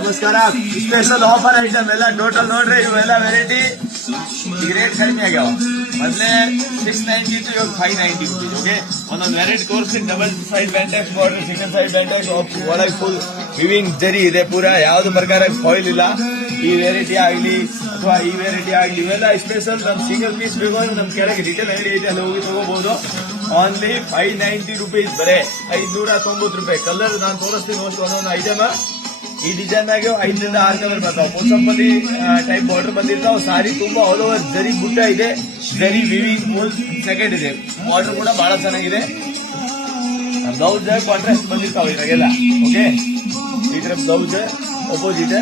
ನಮಸ್ಕಾರ. Special offer item ಎಲ್ಲ total ನೋಡ್ರಿ, ಇವೆಲ್ಲ ವೆರೈಟಿ ಈಗ ರೇಟ್ ಕಡಿಮೆ ಆಗ್ಯಾವ. ಮೊದಲೇ 690 ಇತ್ತು, ಇವಾಗ 590 ರುಪೀಸ್. ಓಕೆ, ಒಂದೊಂದು ವೆರೈಟಿ ತೋರಿಸ್ತೀನಿ. Double side Bantex border, single side Bantex, ಒಳಗೆ ಫುಲ್ ವಿವಿಂಗ್ ಜರಿ ಇದೆ ಪೂರಾ. ಯಾವ್ದು ಪ್ರಕಾರ ಫಾಯಿಲ್ ಇಲ್ಲ. ಈ ವೆರೈಟಿ ಆಗ್ಲಿ ಅಥವಾ ಈ ವೆರೈಟಿ ಆಗ್ಲಿ, ಇವೆಲ್ಲ ಸ್ಪೆಷಲ್. ನಮ್ ಸಿಂಗಲ್ ಪೀಸ್ ಬೇಕು ಅಂದ್ರೆ ನಮ್ ಕೆಳಗೆ ರಿಟೇಲ್ ಅಂಗಡಿ ಐತೆ, ಅಲ್ಲಿ ಹೋಗಿ ತಗೋಬಹುದು. ಓನ್ಲಿ 590 ರುಪೀಸ್, ಬರೇ 590 ರೂಪಾಯಿ. ಕಲರ್ ನಾನು ತೋರಿಸ್ತೀನಿ ನೋಡಿ ಒಂದೊಂದು ಐಟಮ್. ಈ ಡಿಸೈನ್ ನಾಗ 5 ರಿಂದ 6 ಕಲರ್ ಬರ್ತಾವ. ಮೋಸಂಬಲಿ ಟೈಪ್ ಬಾರ್ಡರ್ ಬಂದಿರ್ತಾವ. ಸಾರಿ ತುಂಬಾ ಆಲ್ ಓವರ್ ಜರಿ ಬುಟ್ಟ ಇದೆ, ಜರಿ ವಿವಿಂಗ್ ಫುಲ್ ಸೆಕೆಂಡ್ ಇದೆ. ಬಾರ್ಡರ್ ಕೂಡ ಬಹಳ ಚೆನ್ನಾಗಿದೆ. ಬ್ಲೌಸ್ ಕಾಂಟ್ರಾಸ್ಟ್ ಬಂದಿರ್ತಾವ ಇದ್ರಾಗೆಲ್ಲ. ಓಕೆ, ಈ ತರ ಬ್ಲೌಸ್ ಅಪೋಸಿಟ್,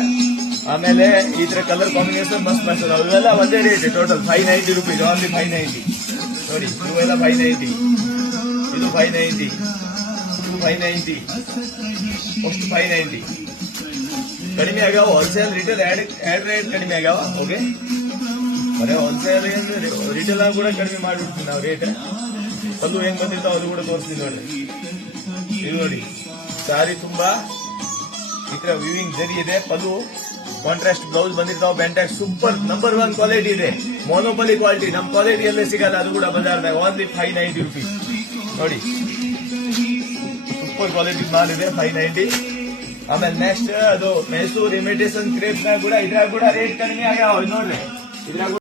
ಆಮೇಲೆ ಈ ತರ ಕಲರ್ ಕಾಂಬಿನೇಷನ್ ಮಸ್ತ್ ಮಸ್ತ್ ಅದಾವ. ಇವೆಲ್ಲ ಒಂದೇ ರೇಟ್, ಟೋಟಲ್ 590 ರುಪೀಸ್. ಓನ್ಲಿ 590 ನೋಡಿ. ಇವೆಲ್ಲ 590, ಇದು 590, ಇದು 590, ಅಷ್ಟು 590. ಕಡಿಮೆ ಆಗ್ಯಾವ. ಹೋಲ್ಸೇಲ್ ರಿಟೇಲ್ ಆಡ್ ರೇಟ್ ಕಡಿಮೆ ಆಗ್ಯಾವ. ಓಕೆ, ಬರೀ ಹೋಲ್ಸೇಲ್ ರಿಟೇಲ್ ಕೂಡ ಕಡಿಮೆ ಮಾಡಿಬಿಡ್ತೀವಿ ನಾವು ರೇಟ್. ಅದು ಹೆಂಗ್ ಬಂದಿರ್ತಾವ ಅದು ಕೂಡ ತೋರಿಸ್ತೀವಿ ನೋಡಿ. ಇದು ನೋಡಿ, ಸಾರಿ ತುಂಬಾ ಈ ತರ ವಿವಿಂಗ್ ಜರಿ ಇದೆ. ಪಲ್ಲು ಕಾಂಟ್ರಾಸ್ಟ್ ಬ್ಲೌಸ್ ಬಂದಿರ್ತಾವ. ಬ್ಯಾಂಟೆಕ್ಸ್ ಸೂಪರ್ ನಂಬರ್ 1 ಕ್ವಾಲಿಟಿ ಇದೆ. ಮೊನೋಪಲಿ ಕ್ವಾಲಿಟಿ, ನಮ್ ಕ್ವಾಲಿಟಿಯಲ್ಲೇ ಸಿಗಲ್ಲ. ಅದು ಕೂಡ ಬಜಾರ್ದಾಗ ಓನ್ಲಿ 590 ರುಪೀಸ್ ನೋಡಿ. ಸೂಪರ್ ಕ್ವಾಲಿಟಿ ಮಾಲ್ ಇದೆ, 590. ಆಮೇಲೆ ನೆಕ್ಸ್ಟ್ ಅದು ಮೈಸೂರು ಇಮಿಟೇಷನ್ ಕ್ರೇಪ್ ಕೂಡ ಇದ್ರಾಗ ಕೂಡ ರೇಟ್ ಕಡಿಮೆ ಆಗ್ಯಾವ ನೋಡ್ರಿ. ಇದ್ರಾಗ